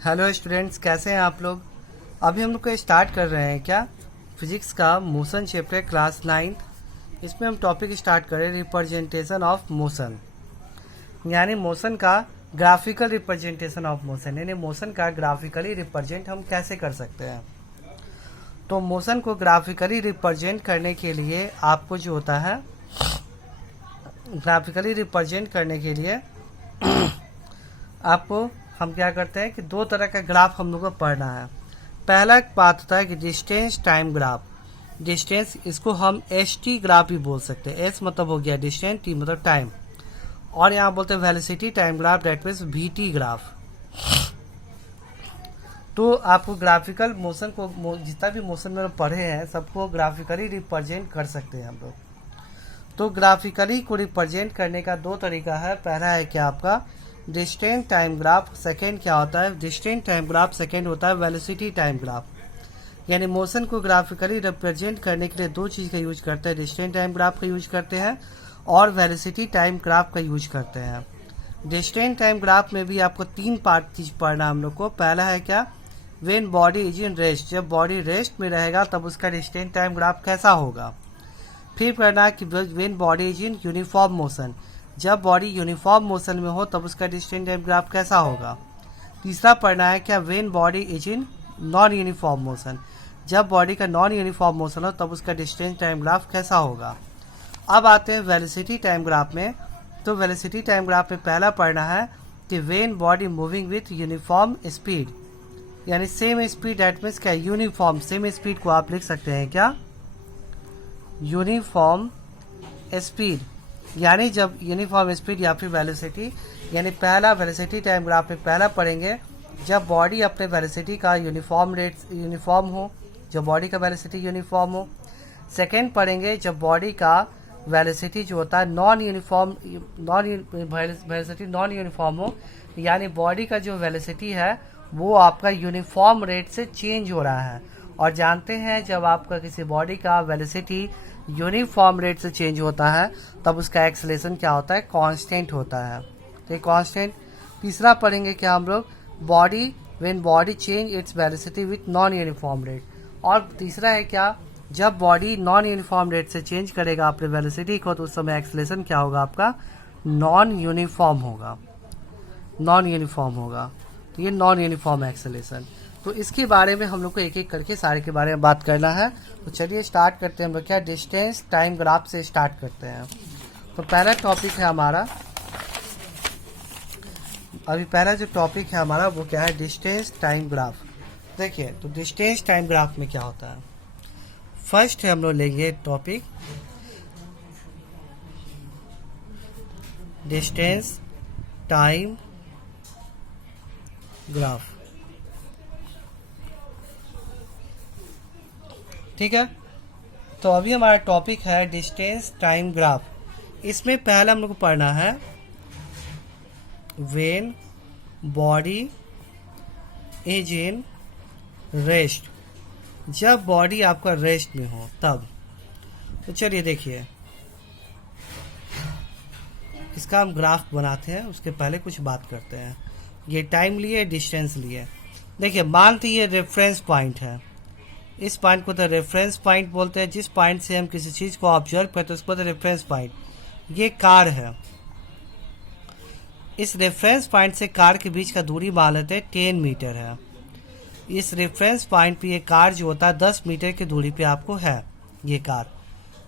Hello students, कैसे हैं आप लोग। अभी हम लोग को स्टार्ट कर रहे हैं क्या फिजिक्स का मोशन चैप्टर क्लास 9। इसमें हम टॉपिक स्टार्ट करें रिप्रेजेंटेशन ऑफ मोशन, यानी मोशन का ग्राफिकल रिप्रेजेंटेशन ऑफ मोशन, यानी मोशन का ग्राफिकली रिप्रेजेंट हम कैसे कर सकते हैं। तो मोशन को ग्राफिकली रिप्रेजेंट करने के लिए आपको जो होता है, ग्राफिकली रिप्रेजेंट करने के लिए आपको हम क्या करते हैं कि दो तरह का ग्राफ हम लोग को पढ़ना है। पहला बात होता है कि डिस्टेंस टाइम ग्राफ। डिस्टेंस, इसको हम एस टी ग्राफ भी बोल सकते हैं। एस मतलब हो गया डिस्टेंस, टी मतलब टाइम, और यहाँ बोलते हैं velocity time graph, that means we T graph. तो आपको ग्राफिकल मोशन को, जितना भी मोशन में पढ़े हैं सबको ग्राफिकली रिप्रेजेंट कर सकते हैं हम लोग। तो ग्राफिकली को रिप्रेजेंट करने का दो तरीका है। पहला है क्या आपका डिस्टेंस टाइम ग्राफ, सेकेंड क्या होता है डिस्टेंस टाइम ग्राफ, सेकेंड होता है वेलोसिटी टाइम ग्राफ। यानी मोशन को ग्राफिकली रिप्रेजेंट करने के लिए दो चीज़ का यूज करते हैं, डिस्टेंस टाइम ग्राफ का यूज करते हैं और वेलोसिटी टाइम ग्राफ का यूज करते हैं। डिस्टेंस टाइम ग्राफ में भी आपको तीन पार्ट चीज पढ़ना हम लोग को। पहला है क्या when body is in rest, जब बॉडी रेस्ट में रहेगा तब उसका डिस्टेंस टाइम ग्राफ कैसा होगा। फिर पढ़ना है कि when body is in uniform motion, जब बॉडी यूनिफॉर्म मोशन में हो तब उसका डिस्टेंस टाइम ग्राफ कैसा होगा। तीसरा पढ़ना है क्या when body is in non uniform motion, जब बॉडी का नॉन यूनिफॉर्म मोशन हो तब उसका डिस्टेंस टाइम ग्राफ कैसा होगा। अब आते हैं वेलोसिटी टाइम ग्राफ में। तो वेलोसिटी टाइम ग्राफ में पहला पढ़ना है कि when body moving with uniform speed, यानी सेम स्पीड, डेट मीन्स क्या यूनिफॉर्म, सेम स्पीड को आप लिख सकते हैं क्या यूनिफॉर्म स्पीड, यानी जब यूनिफॉर्म स्पीड या फिर वेलोसिटी, यानी पहला वेलोसिटी टाइम ग्राफ में पहला पढ़ेंगे जब बॉडी अपने वेलोसिटी का यूनिफॉर्म हो, जब बॉडी का वेलोसिटी यूनिफॉर्म हो। सेकेंड पढ़ेंगे जब बॉडी का वेलोसिटी जो होता है नॉन यूनिफॉर्म हो, यानी बॉडी का जो वेलोसिटी है वो आपका यूनिफॉर्म रेट से चेंज हो रहा है। और जानते हैं जब आपका किसी बॉडी का वेलोसिटी यूनिफॉर्म रेट से चेंज होता है तब उसका एक्सेलरेशन क्या होता है कांस्टेंट होता है, तो कांस्टेंट। तीसरा पढ़ेंगे क्या हम लोग body when body change its velocity with non uniform rate, और तीसरा है क्या जब बॉडी नॉन यूनिफॉर्म रेट से चेंज करेगा अपने वेलोसिटी को तो उस समय एक्सेलरेशन क्या होगा आपका नॉन यूनिफॉर्म होगा, तो ये नॉन यूनिफॉर्म एक्सेलरेशन। तो इसके बारे में हम लोग को एक एक करके सारे के बारे में बात करना है। तो चलिए स्टार्ट करते हैं हम लोग क्या डिस्टेंस टाइम ग्राफ से स्टार्ट करते हैं। तो पहला टॉपिक है हमारा, अभी पहला जो टॉपिक है हमारा वो क्या है डिस्टेंस टाइम ग्राफ। देखिए तो डिस्टेंस टाइम ग्राफ में क्या होता है, फर्स्ट है हम लोग लेंगे टॉपिक डिस्टेंस टाइम ग्राफ, ठीक है। तो अभी हमारा टॉपिक है डिस्टेंस टाइम ग्राफ। इसमें पहला हम लोग को पढ़ना है when body is in rest, जब बॉडी आपका रेस्ट में हो तब। तो चलिए देखिए इसका हम ग्राफ बनाते हैं, उसके पहले कुछ बात करते हैं। ये टाइम लिए, डिस्टेंस लिए। देखिए मानते ये रेफरेंस पॉइंट है, इस पॉइंट को तो रेफरेंस पॉइंट बोलते हैं। जिस पॉइंट से हम किसी चीज को ऑब्जर्व करते हैं उसको तो रेफरेंस पॉइंट। ये कार है, इस रेफरेंस पॉइंट से कार के बीच का दूरी मान लेते हैं 10 मीटर है। इस रेफरेंस पॉइंट पे ये कार जो होता है 10 मीटर की दूरी पे आपको है। ये कार,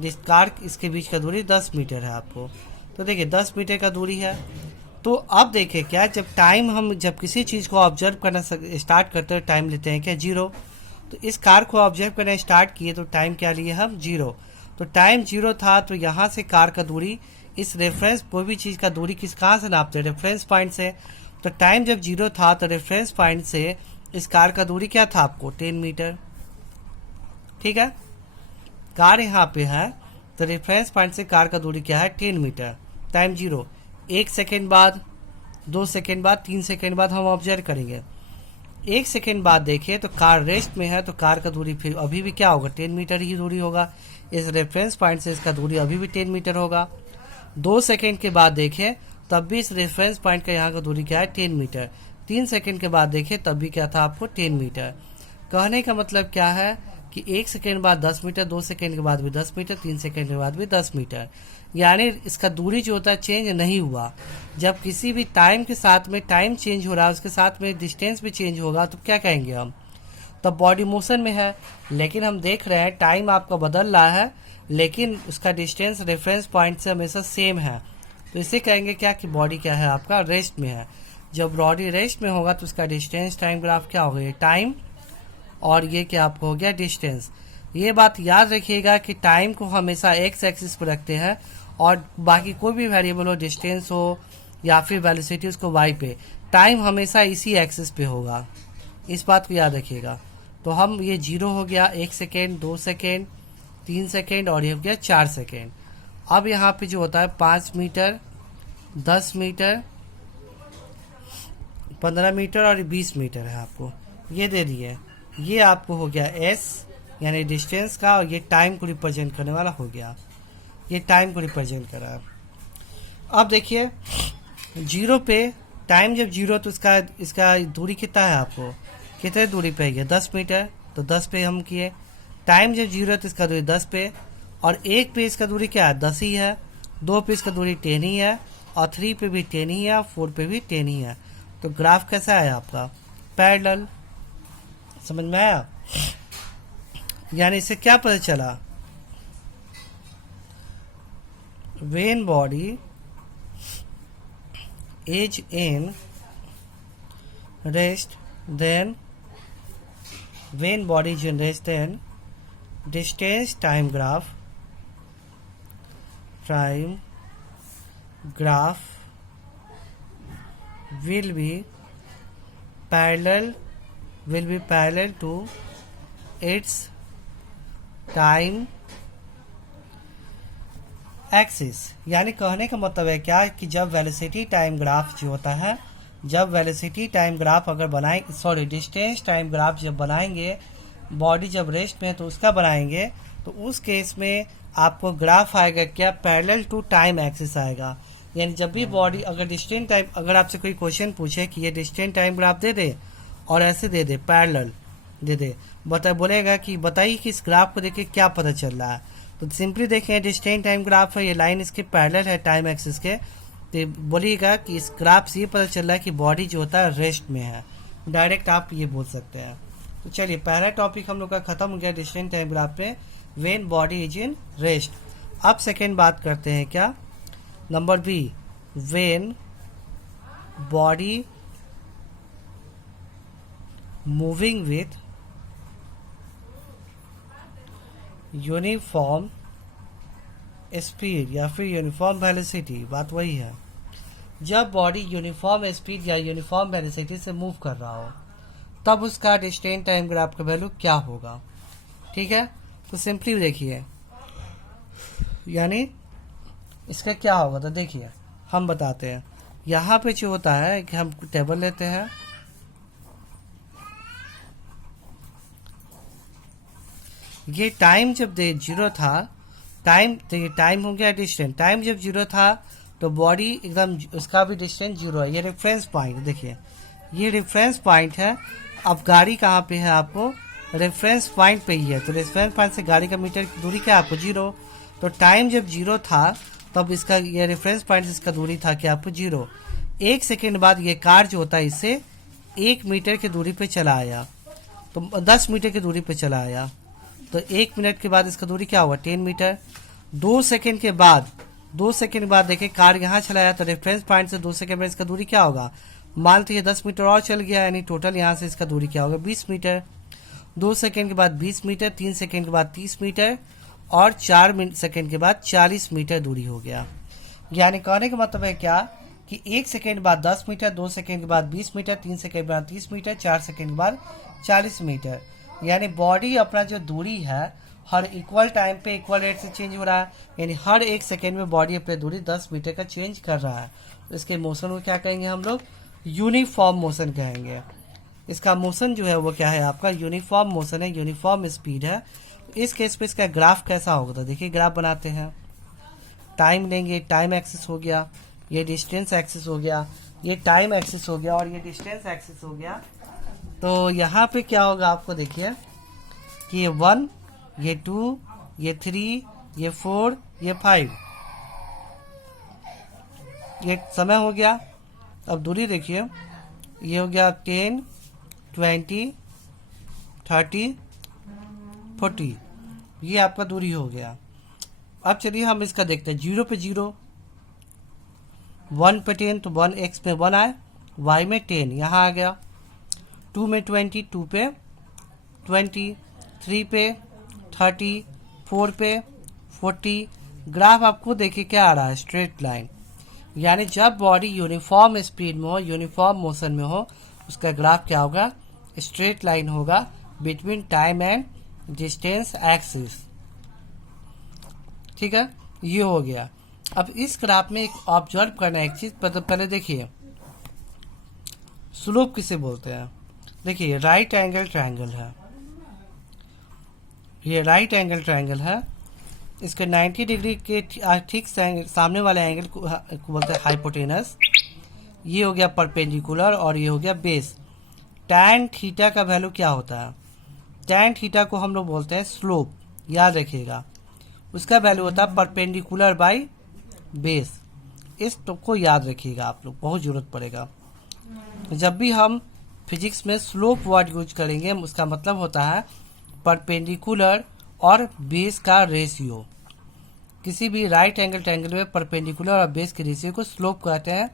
जिस कार इसके बीच का दूरी 10 मीटर है आपको। तो देखिए 10 मीटर का दूरी है। तो अब देखिए क्या जब टाइम हम जब किसी चीज को ऑब्जर्व करना स्टार्ट करते हैं टाइम लेते हैं क्या 0। तो इस कार को ऑब्जर्व करना स्टार्ट किए तो टाइम क्या लिए हम 0। तो टाइम 0 था तो यहाँ से कार का दूरी, इस रेफरेंस कोई भी चीज़ का दूरी कहाँ से नापते हैं रेफरेंस पॉइंट से। तो टाइम जब 0 था तो रेफरेंस पॉइंट से इस कार का दूरी क्या था आपको 10 मीटर, ठीक है। कार यहाँ पे है तो रेफरेंस पॉइंट से कार का दूरी क्या है 10 मीटर। टाइम 0, 1 सेकेंड बाद, 2 सेकेंड बाद, 3 सेकेंड बाद हम ऑब्जर्व करेंगे। 1 सेकेंड बाद देखिए तो कार रेस्ट में है तो कार का दूरी फिर अभी भी क्या होगा 10 मीटर ही दूरी होगा। इस रेफरेंस पॉइंट से इसका दूरी अभी भी 10 मीटर होगा। 2 सेकेंड के बाद देखें तब भी इस रेफरेंस पॉइंट का यहाँ का दूरी क्या है 10 मीटर। 3 सेकंड के बाद देखें तब भी क्या था आपको 10 मीटर। कहने का मतलब क्या है कि 1 सेकंड बाद 10 मीटर, 2 सेकंड के बाद भी 10 मीटर, 3 सेकंड के बाद भी 10 मीटर, यानी इसका दूरी जो होता है चेंज नहीं हुआ। जब किसी भी टाइम के साथ में टाइम चेंज हो रहा है, उसके साथ में डिस्टेंस भी चेंज होगा, तो क्या कहेंगे हम, तब बॉडी मोशन में है। लेकिन हम देख रहे हैं टाइम आपका बदल रहा है, लेकिन उसका डिस्टेंस रेफरेंस पॉइंट से हमेशा सेम है, तो इसे कहेंगे क्या कि बॉडी क्या है आपका रेस्ट में है। जब बॉडी रेस्ट में होगा तो उसका डिस्टेंस टाइम ग्राफ क्या होगा, ये टाइम और ये क्या आपको हो गया डिस्टेंस। ये बात याद रखिएगा कि टाइम को हमेशा एक्स एक्सिस पर रखते हैं और बाकी कोई भी वेरिएबल हो, डिस्टेंस हो या फिर वेलोसिटी, उसको वाई पे। टाइम हमेशा इसी एक्सिस पे होगा, इस बात को याद रखिएगा। तो हम ये 0 हो गया, 1 सेकेंड, 2 सेकेंड, 3 सेकेंड और ये हो गया 4 सेकेंड। अब यहाँ पे जो होता है 5 मीटर, 10 मीटर, 15 मीटर और 20 मीटर है आपको, ये दे दिए। ये आपको हो गया एस यानी डिस्टेंस का, और ये टाइम को रिप्रेजेंट करने वाला हो गया, ये टाइम को रिप्रेजेंट कर रहा है। अब देखिए 0 पे टाइम जब 0 तो इसका दूरी कितना है, आपको कितने दूरी पे है, 10 मीटर, तो 10 पे हम किए। टाइम जब 0 तो इसका दूरी 10 पे, और 1 पे इसका दूरी क्या है, 10 ही है। 2 पे इसका दूरी 10 ही है, और 3 पे भी 10 ही है, 4 पे भी 10 ही है। तो ग्राफ कैसा है आपका, पैरेलल। समझ में आया, यानी इससे क्या पता चला, when body is in rest then distance time graph will be parallel to its time axis. यानी कहने का मतलब है क्या कि जब वेलोसिटी टाइम ग्राफ जो होता है, जब वेलोसिटी टाइम ग्राफ अगर बनाएंगे, सॉरी डिस्टेंस टाइम ग्राफ जब बनाएंगे, बॉडी जब रेस्ट में है तो उसका बनाएंगे, तो उस केस में आपको ग्राफ आएगा क्या, पैरेलल टू टाइम एक्सिस आएगा। यानी जब भी बॉडी अगर डिस्टेंस टाइम, अगर आपसे कोई क्वेश्चन पूछे कि ये डिस्टेंस टाइम ग्राफ दे दे और ऐसे दे दे पैरेलल दे दे, बोलेगा कि बताइए कि इस ग्राफ को देख के क्या पता चल रहा है, तो सिंपली देखें डिस्टेंस टाइम ग्राफ है, ये लाइन इसके पैरेलल है टाइम एक्सिस के, तो बोलिएगा कि इस ग्राफ से ये पता चल रहा है कि बॉडी जो होता है रेस्ट में है, डायरेक्ट आप ये बोल सकते हैं। तो चलिए पहला टॉपिक हम लोग का खत्म हो गया डिस्टेंस टाइम ग्राफ पे, when body is in rest. अब सेकेंड बात करते हैं क्या, number B, when body moving with uniform speed या फिर यूनिफॉर्म वेलोसिटी, बात वही है। जब बॉडी यूनिफॉर्म स्पीड या यूनिफॉर्म वेलोसिटी से मूव कर रहा हो, तब उसका डिस्टेंस टाइम ग्राफ का वैल्यू क्या होगा। ठीक है, तो सिंपली देखिए, यानी इसका क्या होगा, तो देखिए हम बताते हैं। यहाँ पे जो होता है कि हम टेबल लेते हैं, ये टाइम जब 0 था, टाइम हो गया डिस्टेंस, टाइम जब 0 था तो बॉडी एकदम, उसका भी डिस्टेंस 0 है। ये रेफरेंस पॉइंट देखिए, ये रेफरेंस पॉइंट है। अब गाड़ी कहाँ पे है, आपको रेफरेंस पॉइंट पे ही है, तो रेफरेंस पॉइंट से गाड़ी का मीटर की दूरी क्या है आपको 0। तो टाइम जब 0 था तब इसका ये रेफरेंस पॉइंट से इसका दूरी था क्या आपको 0। 1 सेकेंड बाद ये कार जो होता है इससे 1 मीटर की दूरी पे चला आया, तो 10 मीटर की दूरी पे चला आया, तो 1 मिनट के बाद इसका दूरी क्या हुआ 10 मीटर। 2 सेकेंड के बाद देखें कार यहाँ चलाया, तो रेफरेंस पॉइंट से 2 सेकेंड में इसका दूरी क्या होगा, मान तो ये 10 मीटर और चल गया, यानी टोटल यहाँ से इसका दूरी क्या होगा 20 मीटर। 2 सेकेंड के बाद 20 मीटर, 3 सेकेंड के बाद 30 मीटर और 4 सेकेंड के बाद 40 मीटर दूरी हो गया। यानी कहने का मतलब है क्या कि 1 सेकेंड बाद 10 मीटर, 2 सेकेंड के बाद 20 मीटर, 3 सेकेंड के बाद 30 मीटर, 4 सेकेंड के बाद 40 मीटर। यानी बॉडी अपना जो दूरी है हर इक्वल टाइम पे इक्वल रेट से चेंज हो रहा है, यानी हर 1 सेकेंड में बॉडी अपनी दूरी 10 मीटर का चेंज कर रहा है। तो इसके मोशन को क्या कहेंगे हम लोग, यूनिफॉर्म मोशन कहेंगे। इसका मोशन जो है वो क्या है आपका यूनिफॉर्म मोशन है, यूनिफॉर्म स्पीड है। इस केस पे इसका ग्राफ कैसा होगा, तो देखिए ग्राफ बनाते हैं। टाइम लेंगे, टाइम एक्सिस हो गया, ये डिस्टेंस एक्सिस हो गया, ये टाइम एक्सिस हो गया और ये डिस्टेंस एक्सिस हो गया। तो यहाँ पे क्या होगा आपको देखिए कि ये 1, ये 2, ये 3, ये 4, ये 5, ये समय हो गया। अब दूरी देखिए, ये हो गया 10, 20, 30, 40, ये आपका दूरी हो गया। अब चलिए हम इसका देखते हैं। 0 पे 0, 1 पे 10, तो 1 x में 1 आए, y में 10 यहाँ आ गया, 2 में 20, 2 पे 20, 3 पे 30, 4 पे 40। ग्राफ आपको देखिए क्या आ रहा है, स्ट्रेट लाइन। यानी जब बॉडी यूनिफॉर्म स्पीड में हो, यूनिफॉर्म मोशन में हो, उसका ग्राफ क्या होगा, स्ट्रेट लाइन होगा between time and distance axis. ठीक है, ये हो गया। अब इस ग्राफ में एक ऑब्जर्व करना है एक चीज, पहले देखिए स्लोप किसे बोलते हैं। देखिए राइट एंगल ट्रायंगल है, ये राइट एंगल ट्रायंगल है, इसके 90 डिग्री के ठीक सामने वाले एंगल को बोलते हैं हाइपोटेनस। ये हो गया परपेंडिकुलर और ये हो गया बेस। टैन थीटा का वैल्यू क्या होता है, टैन थीटा को हम लोग बोलते हैं स्लोप, याद रखिएगा। उसका वैल्यू होता है परपेंडिकुलर बाय बेस। इस तो को याद रखिएगा आप लोग, बहुत जरूरत पड़ेगा जब भी हम फिजिक्स में स्लोप वर्ड यूज करेंगे। उसका मतलब होता है परपेंडिकुलर और बेस का रेशियो। किसी भी राइट एंगल ट्रायंगल में परपेंडिकुलर और बेस के रेशियो को स्लोप कहते हैं।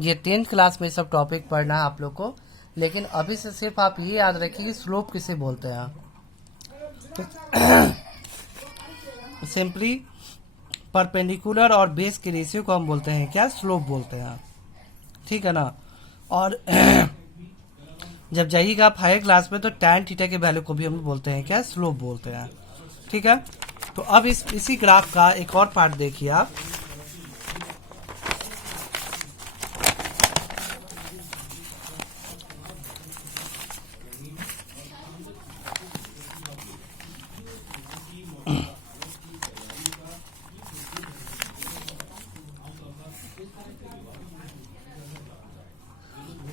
ये 10th क्लास में सब टॉपिक पढ़ना है आप लोग को, लेकिन अभी से सिर्फ आप ये याद रखिए कि स्लोप किसे बोलते हैं। सिंपली परपेंडिकुलर और बेस के रेशियो को हम बोलते हैं क्या, स्लोप बोलते हैं। ठीक है ना। और जब जाइएगा आप हायर क्लास में तो टैन थीटा के वैल्यू को भी हम बोलते हैं क्या, स्लोप बोलते हैं। ठीक है, तो अब इसी ग्राफ का एक और पार्ट देखिए आप।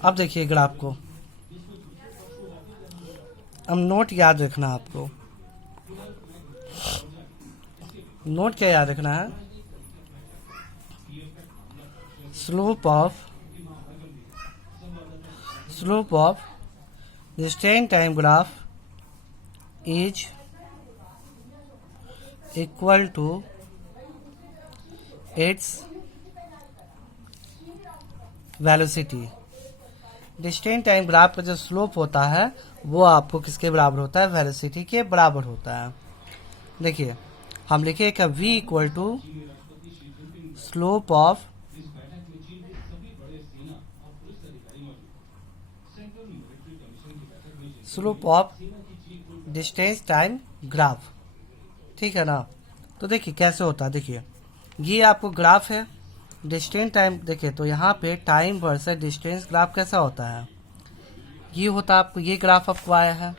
अब देखिए ग्राफ को, अब नोट याद रखना आपको। नोट क्या याद रखना है, slope of distance time graph is equal to its velocity. Distance time graph का जो स्लोप होता है वो आपको किसके बराबर होता है, वेलोसिटी के बराबर होता है। देखिए हम लिखे कि v equal to slope of distance time graph. ठीक है ना। तो देखिए कैसे होता है, देखिए ये आपको ग्राफ है डिस्टेंस टाइम। देखिए तो यहाँ पे टाइम वर्सेस डिस्टेंस ग्राफ कैसा होता है, ये होता है आपको, ये ग्राफ आपको आया है।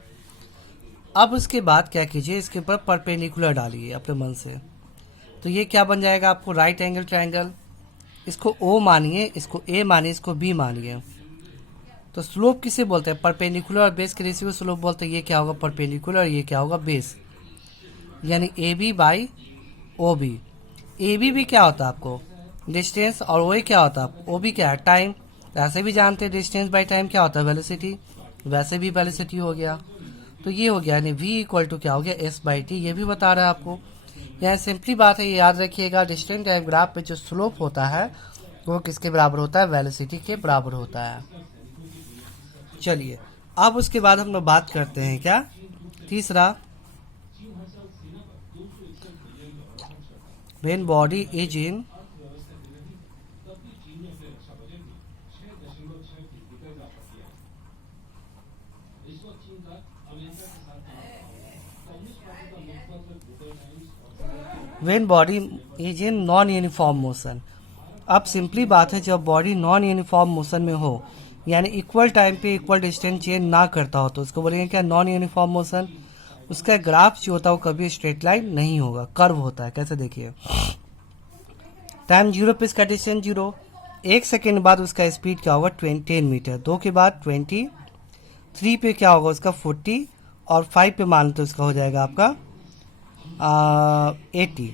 अब उसके बाद क्या कीजिए, इसके ऊपर परपेंडिकुलर डालिए अपने मन से, तो ये क्या बन जाएगा आपको, राइट एंगल ट्रायंगल। इसको O मानिए, इसको A मानिए, इसको B मानिए। तो स्लोप किसे बोलते हैं, परपेंडिकुलर और बेस के रेशियो को स्लोप बोलते हैं। ये क्या होगा परपेंडिकुलर, ये क्या होगा बेस, यानी AB बाई OB। AB भी क्या होता है आपको, डिस्टेंस, और OA क्या होता है, OB क्या है, टाइम। ऐसे भी जानते हैं डिस्टेंस बाई टाइम क्या होता है, वेलोसिटी। वैसे भी वेलोसिटी हो गया। तो ये हो गया, यानी v इक्वल टू क्या हो गया, s/t। ये भी बता रहा है आपको। यहाँ सिंपली बात है, ये याद रखिएगा, डिस्टेंस टाइम ग्राफ पे जो स्लोप होता है वो किसके बराबर होता है, वेलोसिटी के बराबर होता है। चलिए अब उसके बाद हम लोग बात करते हैं क्या, तीसरा, when body is in non uniform motion. अब सिंपली बात है, जब बॉडी नॉन यूनिफॉर्म मोशन में हो, यानी इक्वल टाइम पे इक्वल डिस्टेंस चेंज ना करता हो, तो उसको बोलेंगे क्या, नॉन यूनिफॉर्म मोशन। उसका ग्राफ जो होता है वो कभी स्ट्रेट लाइन नहीं होगा, कर्व होता है। कैसे देखिए, टाइम 0 पे इसका डिस्टेंस 0, 1 सेकेंड बाद उसका स्पीड क्या होगा 10 मीटर, 2 के बाद 20, 3 पे क्या होगा उसका 40 और 5 पे मान तो उसका हो जाएगा आपका 80।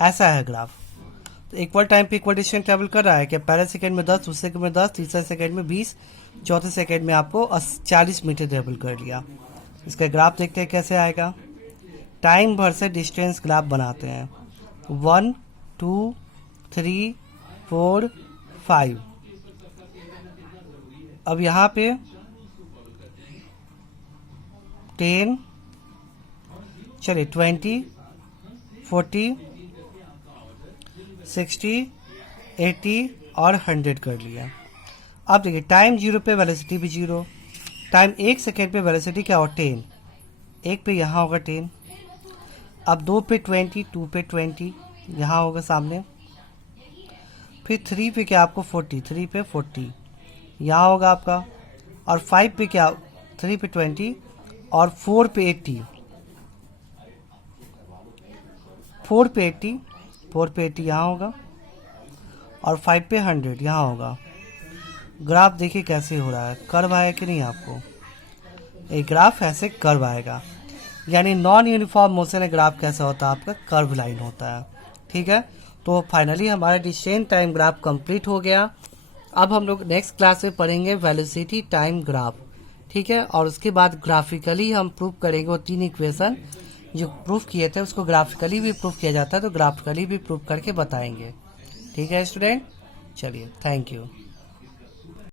ऐसा है ग्राफ। तो इक्वल टाइम पे इक्वल डिस्टेंस ट्रेवल कर रहा है कि पहले सेकंड में 10, दूसरे सेकंड में 10, तीसरे सेकंड में 20, चौथे सेकंड में आपको 40 मीटर ट्रेवल कर लिया। इसका ग्राफ देखते हैं कैसे आएगा। टाइम भर से डिस्टेंस ग्राफ बनाते हैं। 1 2 3 4 5। अब यहाँ पे 10, चलिए 20, 40, 60, 80 और 100 कर लिया। अब देखिए टाइम 0 पे वेलोसिटी भी 0, टाइम 1 सेकेंड पे वेलोसिटी क्या हो 10, 1 पे यहाँ होगा 10, अब 2 पे 20, 2 पे 20 यहाँ होगा सामने, फिर 3 पे क्या आपको 40, 3 पे 40 यहाँ होगा आपका, और 5 पे क्या 3 पे 20 और 4 पे 80, 4 पे 80, 4 पे 80 यहाँ होगा, और 5 पे 100 यहाँ होगा। ग्राफ देखिए कैसे हो रहा है, कर्व आया कि नहीं आपको। एक ग्राफ ऐसे कर्व आएगा, यानी नॉन यूनिफॉर्म मोशन ग्राफ कैसा होता है आपका, कर्व लाइन होता है। ठीक है, तो फाइनली हमारा डिस्टेंस टाइम ग्राफ कंप्लीट हो गया। अब हम लोग नेक्स्ट क्लास में पढ़ेंगे वेलोसिटी टाइम ग्राफ। ठीक है, और उसके बाद ग्राफिकली हम प्रूफ करेंगे वो 3 इक्वेशन जो प्रूफ किए थे उसको ग्राफिकली भी प्रूफ किया जाता है, तो ग्राफिकली भी प्रूफ करके बताएंगे। ठीक है स्टूडेंट, चलिए थैंक यू।